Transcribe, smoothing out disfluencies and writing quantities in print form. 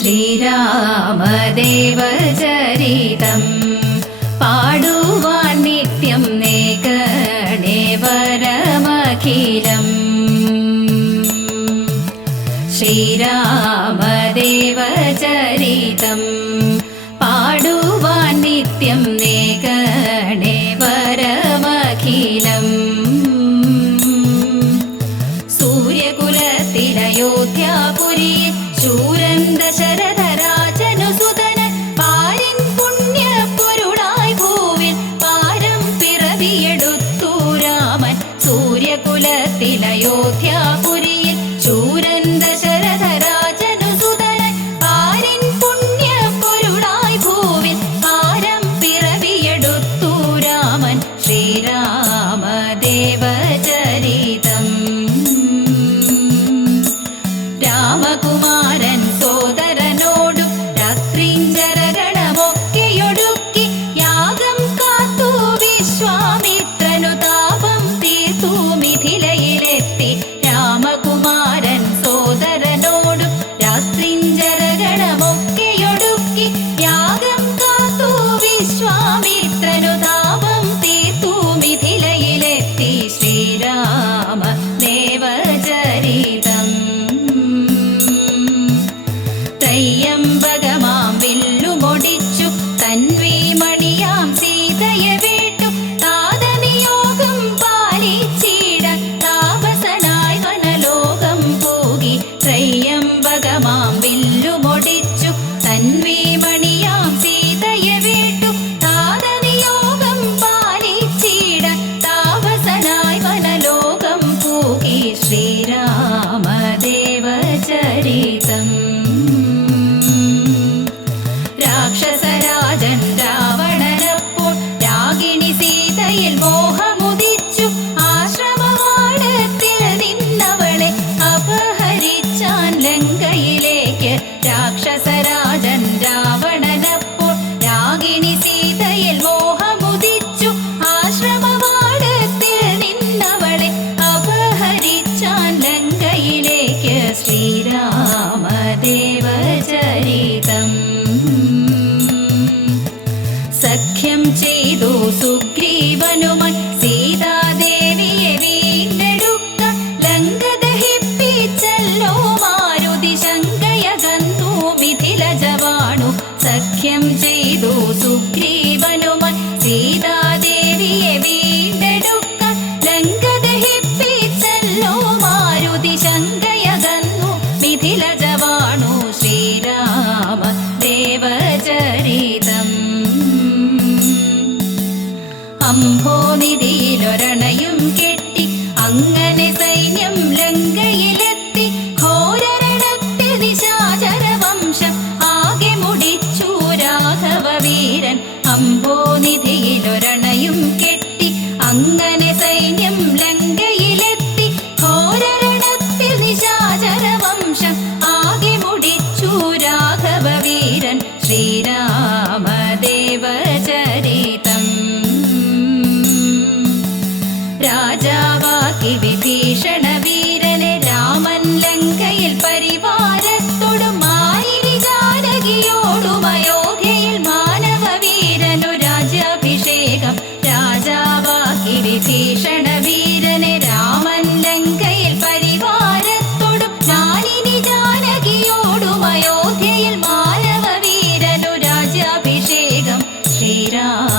ശ്രീരാമദേവചരിതം പാടുവാൻ നിത്യം നേകണേ വരമഖിലം. ശ്രീരാമദേവചരിതം പാടുവാൻ നിത്യം നേകണേ വരമഖിലം. സൂര്യകുലത്തിലയോധ്യാപുരിയിൽ ശൂരൻ ദശരഥരാജനുസുതന് പാരിൻ പുണ്യപ്പൊരുളായി ഭൂവിൽ പാരം പിറവിയെടുത്തു രാമൻ. സൂര്യകുലത്തിലയോധ്യാപുരിയിൽ ശൂരൻ ദശരഥരാജനുസുതന് പാരിൻ പുണ്യപ്പൊരുളായി ഭൂവിൽ പാരം പിറവിയെടുത്തു രാമൻ. ശ്രീരാമദേവചരിതം രാമകുമാരൻ സോദരനോടു രാത്രിഞ്ചരഗണമൊക്കെയൊടുക്കി യാഗം കാത്തു വിശ്വാമിത്രനു താപം തീർത്തു മിഥിലയിലെത്തി. രാമകുമാരൻ സോദരനോടു രാത്രിഞ്ചരഗണമൊക്കെയൊടുക്കി യാഗം കാത്തു വിശ്വാമിത്രനു താപം തീർത്തു മിഥിലയിലെത്തി. ശ്രീരാമദേവചരിതം ത്രയംബകമാം വില്ലുമൊടിച്ചു തൻവീമണിയാം സീതയെ വീട്ടു താതനിയോഗം പാലിച്ചിടാൻ താപസനായി വനലോകം പോകി. ത്രയംബകമാം വില്ലുമൊടിച്ചു തൻവീമണിയാം സീതയെ വീട്ടു താതനിയോഗം പാലിച്ചിടാൻ താപസനായി വനലോകം പോകി. ശ്രീരാമദേവചരിതം രാക്ഷസരാജൻ രാവണനപ്പോൾ രാഗിണി സീതയിൽ മോഹമുദിച്ചു ആശ്രമവാടത്തിൽ നിന്നവളെ അപഹരിച്ചാൻ ലങ്കയിലേക്ക്. രാക്ഷസരാജൻ രാവണനപ്പോൾ രാഗിണി സീതയിൽ മോഹമുദിച്ചു ആശ്രമവാടത്തിൽ നിന്നവളെ അപഹരിച്ചാൻ ലങ്കയിലേക്ക്. ശ്രീരാമദേവചരിതം സഖ്യം ചെയ്തു സുഗ്രീവനുമായി സീതാദേവിയെ വീണ്ടെടുക്ക ലങ്ക ദഹിപ്പിച്ചല്ലോ മാരുതി ശങ്കയകന്നു മിഥിലജവാണു. സഖ്യം ചെയ്തു സുഗ്രീവനുമായി സീതാദേവിയെ വീണ്ടെടുക്ക ലങ്ക ദഹിപ്പിച്ചല്ലോ മാരുതി ശങ്കയകന്നു മിഥിലജവാണു. ശ്രീരാമദേവചരിതം അംഭോനിധിയിലൊരണയും കെട്ടി അങ്ങനെ സൈന്യം ലങ്കയിലെത്തി. ഘോരരണത്തിൽ നിശാചരവംശം ആകെ മുടിച്ചു രാഘവവീരൻ. അംഭോനിധിയിലൊരണയും കെട്ടി അങ്ങനെ സൈന്യം ലങ്കയിലെത്തി. ഘോരരണത്തിൽ നിശാചരവംശം ആകെ മുടിച്ചു രാഘവവീരൻ. ശ്രീരാമദേവചരിതം രാജാവാക്കി വിഭീഷണ വീരനെ രാമൻ ലങ്കയിൽ പരിവാരത്തോടും മാലിനി ജാനകിയോടും അയോധ്യയിൽ മാനവവീരനു രാജ്യാഭിഷേകം. രാജാവാക്കി വിഭീഷണ വീരനെ രാമൻ ലങ്കയിൽ പരിവാരത്തോടും മാലിനി ജാനകിയോടും അയോധ്യയിൽ മാനവവീരനു രാജ്യാഭിഷേകം. ശ്രീരാമ